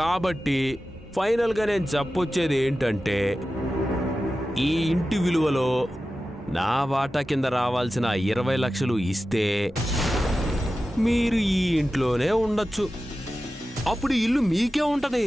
కాబట్టి ఫైనల్గా నేను చెప్పొచ్చేది ఏంటంటే, ఈ ఇంటి విలువలో నా వాటా కింద రావాల్సిన 20 లక్షలు ఇస్తే మీరు ఈ ఇంట్లోనే ఉండొచ్చు. అప్పుడు ఇల్లు మీకే ఉంటది.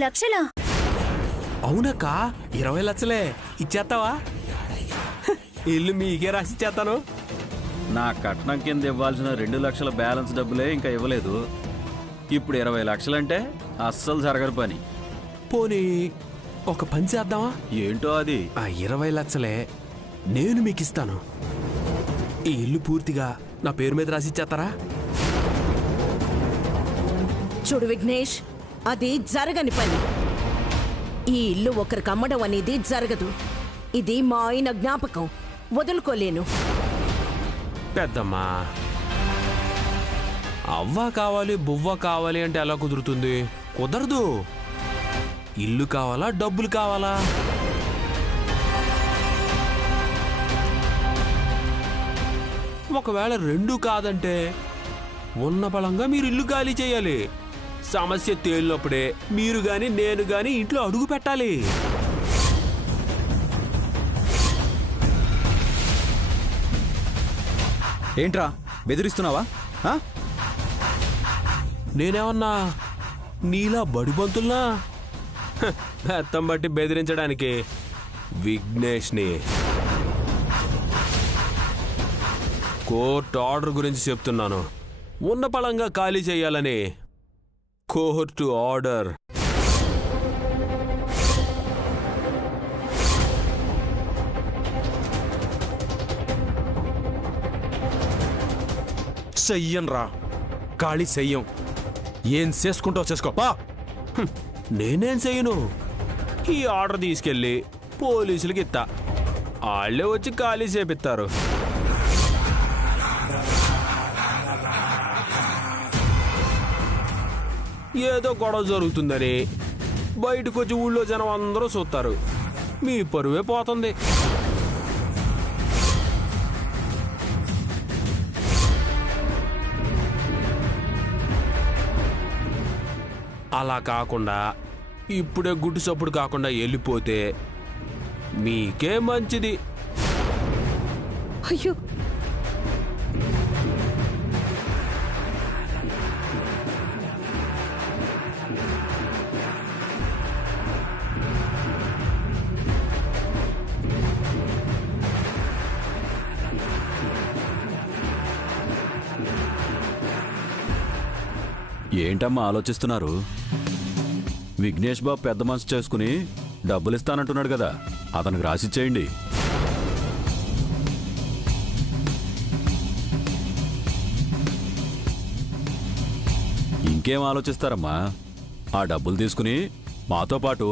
లక్షలా? అవునక్క, 20 లక్షలే. ఇచ్చేస్తావా? ఇల్లు మీకే రాసిచ్చేస్తాను. నా కట్నం కింద ఇవ్వాల్సిన 2 లక్షల బ్యాలెన్స్ డబ్బులే ఇంకా ఇవ్వలేదు. ఇప్పుడు 20 లక్షలంటే అస్సలు జరగని పని. పోనీ ఒక పని చేద్దామా? ఏంటో అది? ఆ 20 లక్షలే నేను మీకు ఇస్తాను. ఈ ఇల్లు పూర్తిగా నా పేరు మీద రాసిచ్చేస్తారా? చూడు విఘ్నేష్, అది జరగని పని. ఈ ఇల్లు ఒకరికి అమ్మడం అనేది జరగదు. ఇది మా ఆయన జ్ఞాపకం, వదులుకోలేను. పెద్దమ్మా, అవ్వ కావాలి బువ్వ కావాలి అంటే ఎలా కుదురుతుంది? కుదరదు. ఇల్లు కావాలా డబ్బులు కావాలా? ఒకవేళ రెండూ కాదంటే ఉన్న బలంగా మీరు ఇల్లు ఖాళీ చేయాలి. సమస్య తేలినప్పుడే మీరు గాని నేను గాని ఇంట్లో అడుగు పెట్టాలి. ఏంట్రా బెదిరిస్తున్నావా? నేనేమన్నా నీలా బడిబంతుల్నా? బెత్తం బట్టి బెదిరించడానికి విఘ్నేష్ని. కోర్టు ఆర్డర్ గురించి చెప్తున్నాను. ఉన్న పళంగా ఖాళీ చేయాలని కోర్టు ఆర్డర్. చెయ్యం రా, ఖాళీ చెయ్యం. ఏం చేసుకుంటావు చేసుకోపా. నేనేం చెయ్యను. ఈ ఆర్డర్ తీసుకెళ్ళి పోలీసులకి ఇస్తా. వాళ్ళే వచ్చి ఖాళీ చేపిస్తారు. ఏదో గొడవ జరుగుతుందని బయటకు వచ్చి ఊళ్ళో జనం అందరూ చూస్తారు. మీ పరువే పోతుంది. అలా కాకుండా ఇప్పుడే గుడ్డు సప్పుడు కాకుండా వెళ్ళిపోతే మీకే మంచిది. అయ్యో, ఏంటమ్మా ఆలోచిస్తున్నారు? విఘ్నేష్ బాబు పెద్ద మనసు చేసుకుని డబ్బులు ఇస్తానంటున్నాడు కదా, అతనికి రాసిచ్చేయండి. ఇంకేం ఆలోచిస్తారమ్మా? ఆ డబ్బులు తీసుకుని మాతో పాటు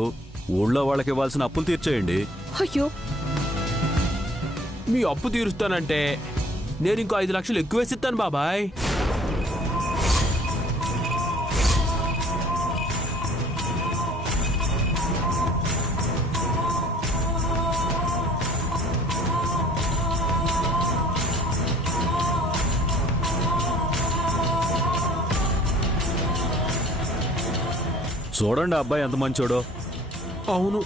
ఊళ్ళో వాళ్ళకి ఇవ్వాల్సిన అప్పులు తీర్చేయండి. అయ్యో, మీ అప్పు తీరుస్తానంటే నేను ఇంకో 5 లక్షలు ఎక్కువేసిస్తాను బాబాయ్. చూడండి అబ్బాయి ఎంత మంచోడో. అవును,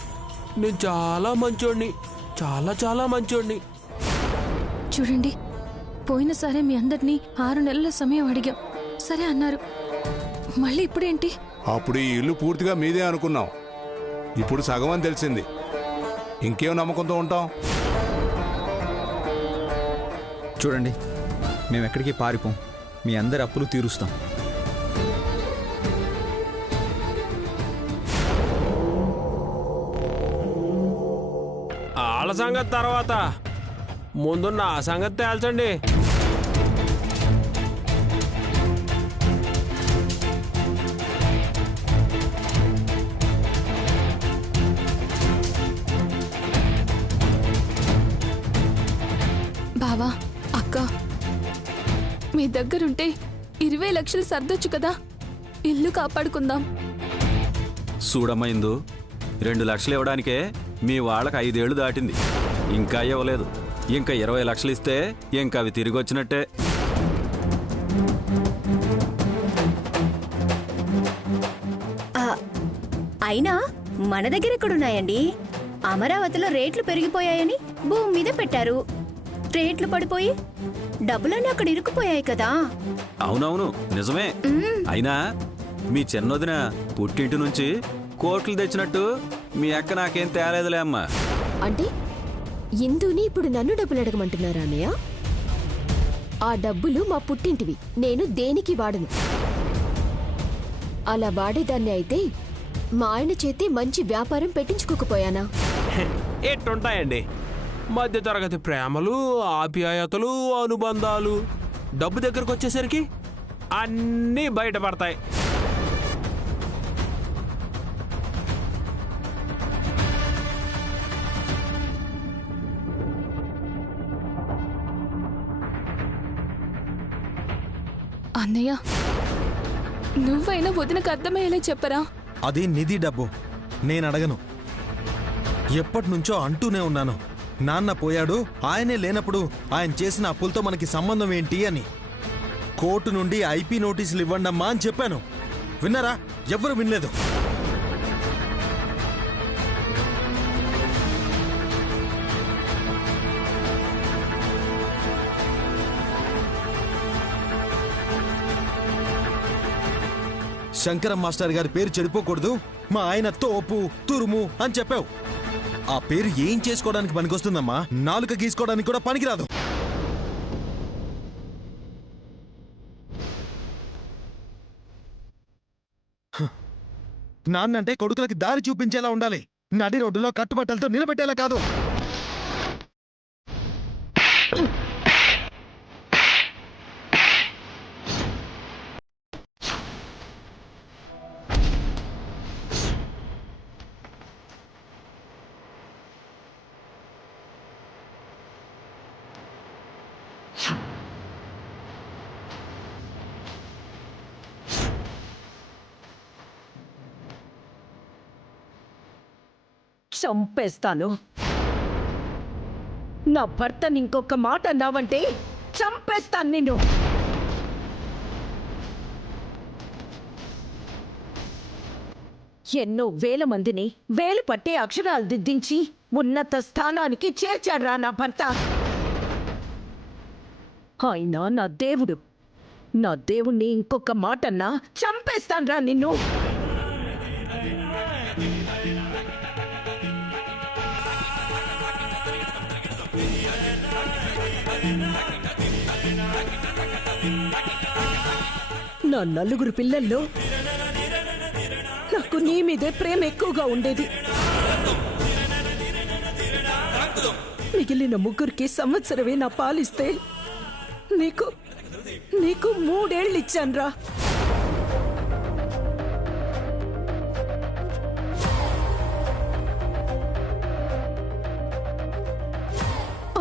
నేను చాలా మంచోడిని, చాలా చాలా మంచోడిని. చూడండి, పోయినసారే మీ అందరినీ 6 నెలల సమయం అడిగాం, సరే అన్నారు. మళ్ళీ ఇప్పుడేంటి? అప్పుడు ఈ ఇల్లు పూర్తిగా మీదే అనుకున్నాం. ఇప్పుడు సగం అని తెలిసింది. ఇంకేం నమ్మకంతో ఉంటాం? చూడండి, మేము ఎక్కడికి పారిపోం. మీ అందరి అప్పులు తీరుస్తాం. వాళ్ళ సంగతి తర్వాత, ముందు నా సంగతి తేల్చండి. దగ్గరుంటే 20 లక్షలు సర్దొచ్చు కదా. ఇల్లు కాపాడుకుందాం. చూడమ్మైందు 2 లక్షలు ఇవ్వడానికే మీ వాళ్ళకి 5 ఏళ్ళు దాటింది, ఇంకా ఇవ్వలేదు. ఇంకా 20 లక్షలు ఇస్తే ఇంకా అవి తిరిగి వచ్చినట్టే. అయినా మన దగ్గర ఎక్కడున్నాయండి? అమరావతిలో రేట్లు పెరిగిపోయాయని భూమి మీద పెట్టారు. రేట్లు పడిపోయి డబ్బులన్నీ అక్కడ ఇరుక్కుపోయాయి కదా. అవునవును, నిజమే. అయినా మీ చిన్నొదిన పుట్టింటి నుంచి కోట్లు తెచ్చినట్టు మీ అక్క నాకేం తేలేదులే అమ్మా. అంటే ఇందుని ఇప్పుడు నన్ను డబ్బులు అడగమంటున్నారా అన్నయ్య? ఆ డబ్బులు మా పుట్టింటివి, నేను దేనికి వాడను. అలా వాడేదాన్ని అయితే మా ఆయన చేతి మంచి వ్యాపారం పెట్టించుకోకపోయానా? ఎట్టుంటాయండి మధ్యతరగతి ప్రేమలు, ఆప్యాయతలు, అనుబంధాలు. డబ్బు దగ్గరకు వచ్చేసరికి అన్నీ బయటపడతాయి. అన్నయ్య, నువ్వైనా వదినకు అర్థమయ్యేలా చెప్పరా? అది నిధి డబ్బు, నేను అడగను. ఎప్పటినుంచో అంటూనే ఉన్నాను, నాన్న పోయాడు, ఆయనే లేనప్పుడు ఆయన చేసిన అప్పులతో మనకి సంబంధం ఏంటి అని. కోర్టు నుండి ఐపీ నోటీసులు ఇవ్వండమ్మా అని చెప్పాను. విన్నారా? ఎవరు వినలేదు. శంకరం మాస్టర్ గారి పేరు చెడిపోకూడదు, మా ఆయన తోపు తురుము అని చెప్పావు. ఆ పేరు ఏం చేసుకోవడానికి పనికొస్తుందమ్మా? నాలుక గీసుకోవడానికి కూడా పనికిరాదు. నాన్నంటే కొడుకులకి దారి చూపించేలా ఉండాలి, నడి రోడ్డులో కట్టుబట్టలతో నిలబెట్టేలా కాదు. చంపేస్తాను. నా భర్తని ఇంకొక మాట అన్నావంటే చంపేస్తాను నిన్ను. ఎన్నో వేల మందిని వేలు పట్టే అక్షరాలు దిద్దించి ఉన్నత స్థానానికి చేర్చాడ్రా నా భర్త. ఆయన నా దేవుడు. నా దేవుణ్ణి ఇంకొక మాట అన్నా చంపేస్తాన్రా నిన్ను. నా 4 పిల్లల్లో నాకు నీ మీదే ప్రేమ ఎక్కువగా ఉండేది. మిగిలిన 3కి సంవత్సరమే నా పాలిస్తే నీకు 3 ఏళ్ళు ఇచ్చాన్రా.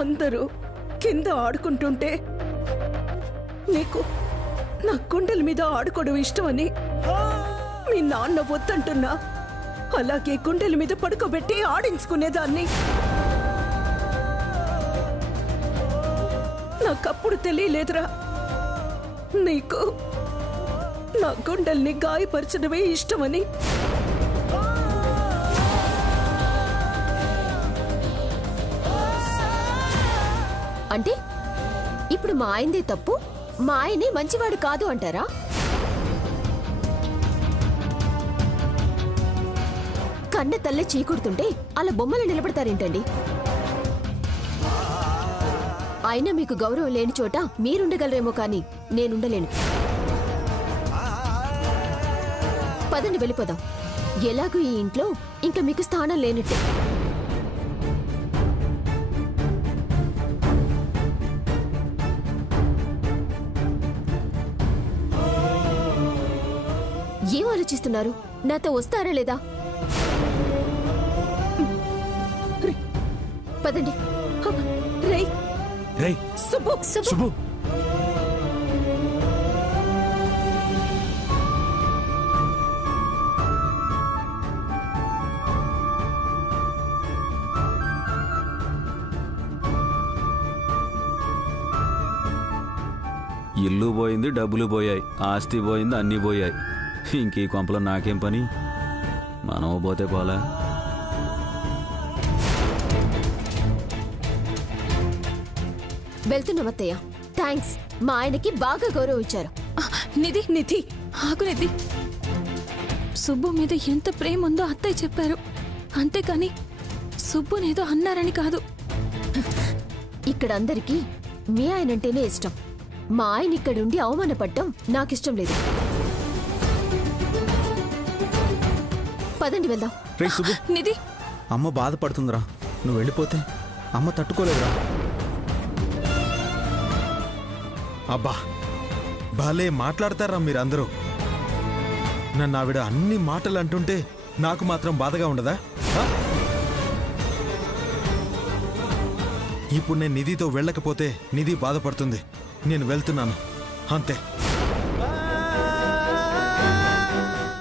అందరూ కింద ఆడుకుంటుంటే నీకు నా గుండెల మీద ఆడుకోవడం ఇష్టమని మీ నాన్న వద్దంటున్నా అలాగే గుండెల మీద పడుకోబెట్టి ఆడించుకునేదాన్ని. నాకప్పుడు తెలియలేదురా, నీకు నా గుండెల్ని గాయపరచడమే ఇష్టమని. అంటే ఇప్పుడు మా ఆయనదే తప్పు, మా ఆయనే మంచివాడు కాదు అంటారా? కన్న తల్లే చీకుడుతుంటే అలా బొమ్మలు నిలబడతారేంటండి? అయినా మీకు గౌరవం లేని చోట మీరుండగలరేమో కానీ నేనుండలేను. పదండి వెళ్ళిపోదాం. ఎలాగూ ఈ ఇంట్లో ఇంకా మీకు స్థానం లేనట్టే. ఏం ఆలోచిస్తున్నారు? నాతో వస్తారా లేదా? పదండి. రేయ్ శుభు శుభు, ఇల్లు పోయింది, డబ్బులు పోయాయి, ఆస్తి పోయింది, అన్నీ పోయాయి. ఇంక ఈ కొంపలో నాకేం పని? మనం పోతే పోలా. వెళ్తున్నామత్తయ్య. థ్యాంక్స్. మా ఆయనకి బాగా గౌరవం ఇచ్చారు. నిధి నిధి ఆగు నిధి. సుబ్బు మీద ఎంత ప్రేమ ఉందో అత్తయ్య చెప్పారు, అంతేకాని సుబ్బునేదో అన్నారని కాదు. ఇక్కడ అందరికీ మీ ఆయనంటేనే ఇష్టం. మా ఆయన ఇక్కడుండి అవమానపడ్డం నాకిష్టం లేదు. పదండి వెళ్దాం. రే సుబ్బు, నిధి అమ్మ బాధపడుతుందిరా. నువ్వు వెళ్ళిపోతే అమ్మ తట్టుకోలేదురా. అబ్బా, భలే మాట్లాడతారా మీరందరూ. నన్ను ఆవిడ అన్ని మాటలు అంటుంటే నాకు మాత్రం బాధగా ఉండదా? ఆ? ఇప్పుడు నేను నిధితో వెళ్ళకపోతే నిధి బాధపడుతుంది. నేను వెళ్తున్నాను అంతే.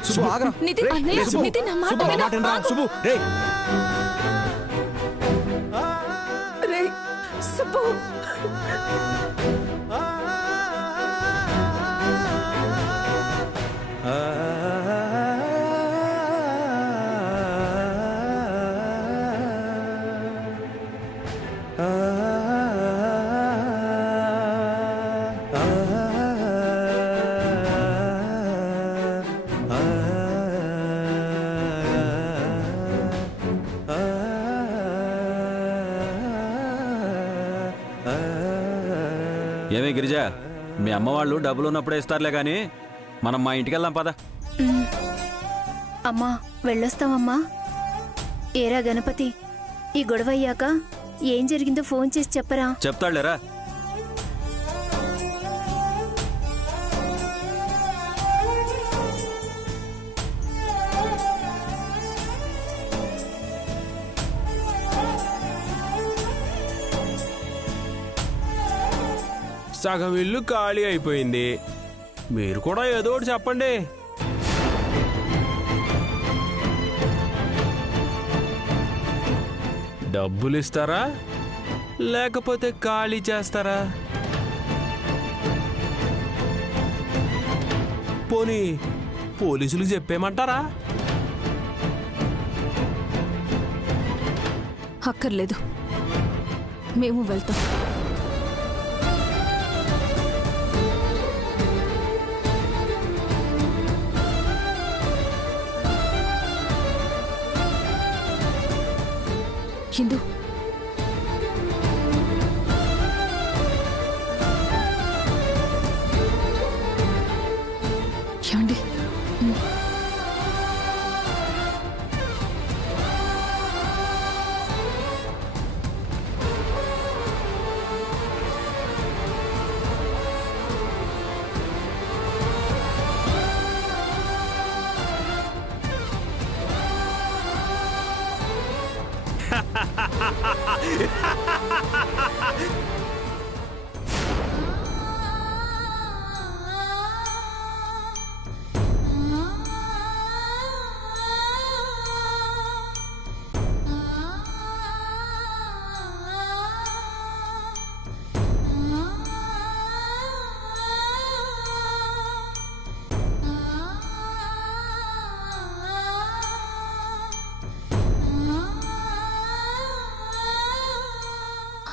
సుబ్బు, ఆగరా. నిధి, రేయ్, అన్నయ్య, రేయ్, సుబ్బు, నిధి, నా మాట సుబ్బు, నా విను. మాట వినరా? సుబ్బు, రేయ్. రేయ్, సుబ్బు. ఏమే గిరిజా, మీ అమ్మ వాళ్ళు డబ్బులు ఉన్నప్పుడే ఇస్తారులే కానీ మనం మా ఇంటికి వెళ్దాం పద. అమ్మా వెళ్ళొస్తామమ్మా. ఏరా గణపతి, ఈ గొడవ అయ్యాక ఏం జరిగిందో ఫోన్ చేసి చెప్పరా. చెప్తాడులేరా. సగం ఇల్లు ఖాళీ అయిపోయింది, మీరు కూడా ఏదో ఒకటి చెప్పండి. డబ్బులు ఇస్తారా లేకపోతే ఖాళీ చేస్తారా? పోనీ పోలీసులకు చెప్పేమంటారా? అక్కర్లేదు, మేము వెళ్తాం. హిందూ, ఏమండి?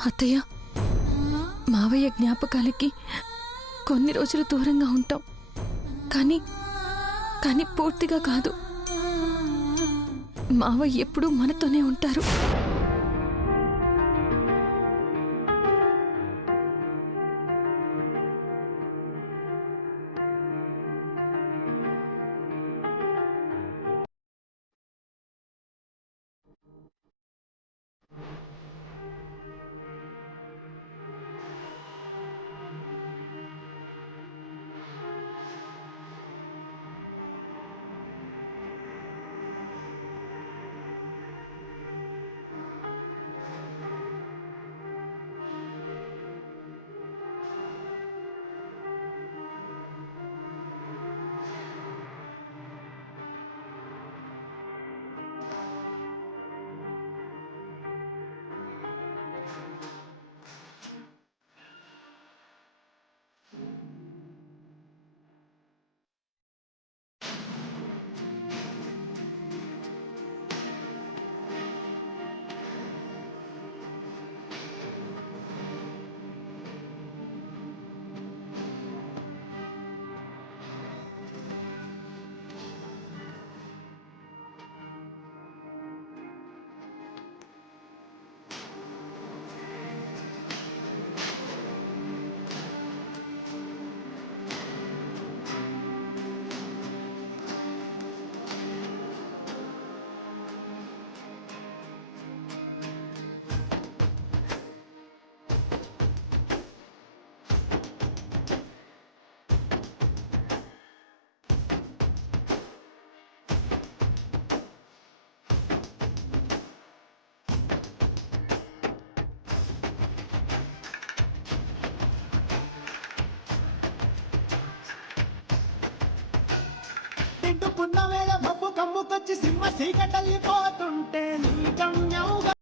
అత్తయ్య, మావయ్య జ్ఞాపకాలకి కొన్ని రోజులు దూరంగా ఉంటాం, కానీ కానీ పూర్తిగా కాదు. మావయ్య ఎప్పుడూ మనతోనే ఉంటారు. పుట్టింటుకున్న వేళ మబ్బు కమ్ముకొచ్చి సింహ సీకటల్లిపోతుంటే నీ గమ్యంగా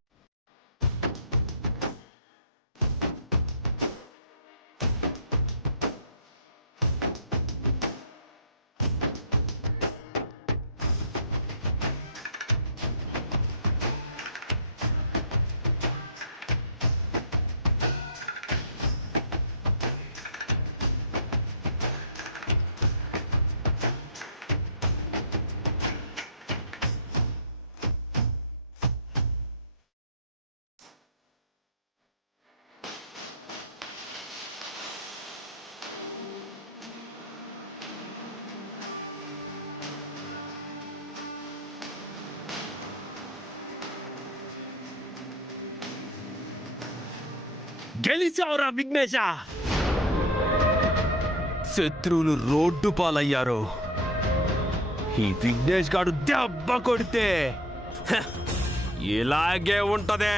గెలిచావురా విఘ్నేశ. శత్రువులు రోడ్డు పాలయ్యారు. ఈ విఘ్నేష్ గాడు దెబ్బ కొడితే ఇలాగే ఉంటదే.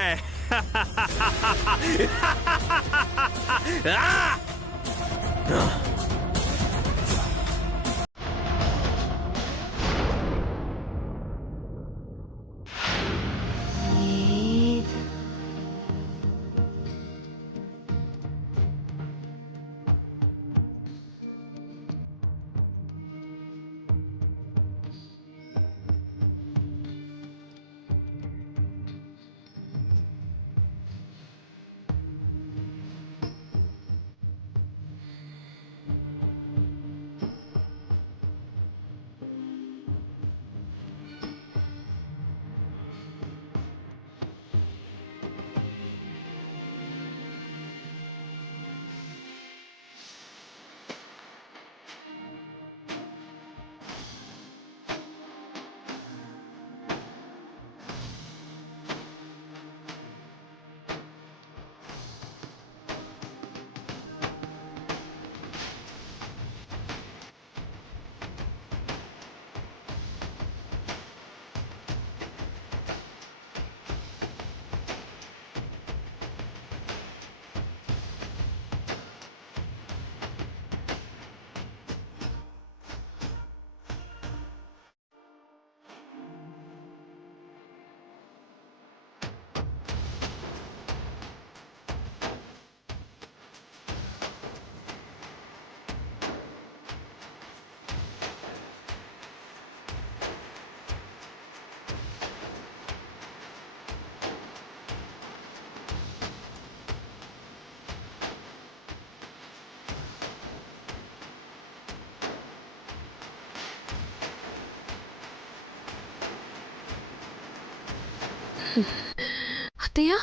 అత్తయ్య,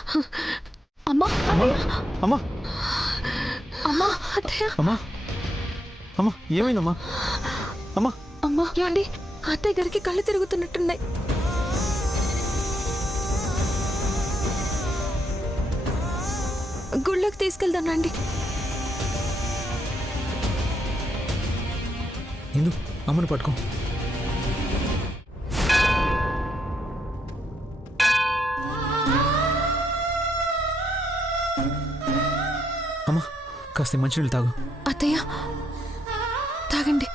అమ్మా, అత్తయ్య, అమ్మా అమ్మా, అత్తయ్య, అమ్మా అమ్మా ఏమైందమ్మా? అమ్మా అమ్మా, ఏమండి? అత్తయ్య గారికి కళ్ళు తిరుగుతున్నట్టున్నాయి. గుళ్ళకి తీసుకెళ్దానండి. ఇందు అమ్మని పట్టుకో. అమ్మా కాస్త మంచినీళ్ళు తాగు. అత్తయ్య తాగండి.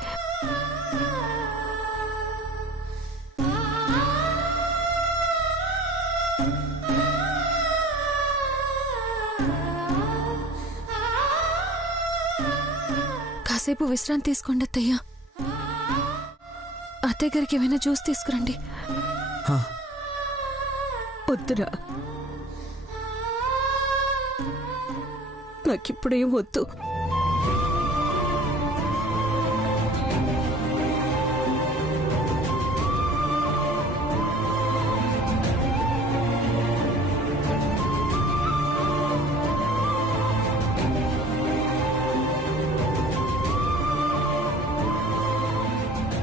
కాసేపు విశ్రాంతి తీసుకోండి అత్తయ్య. అత్తయ్య గారికి ఏమైనా జ్యూస్ తీసుకురండి. వద్దురా, నాకిప్పుడేం వద్దు.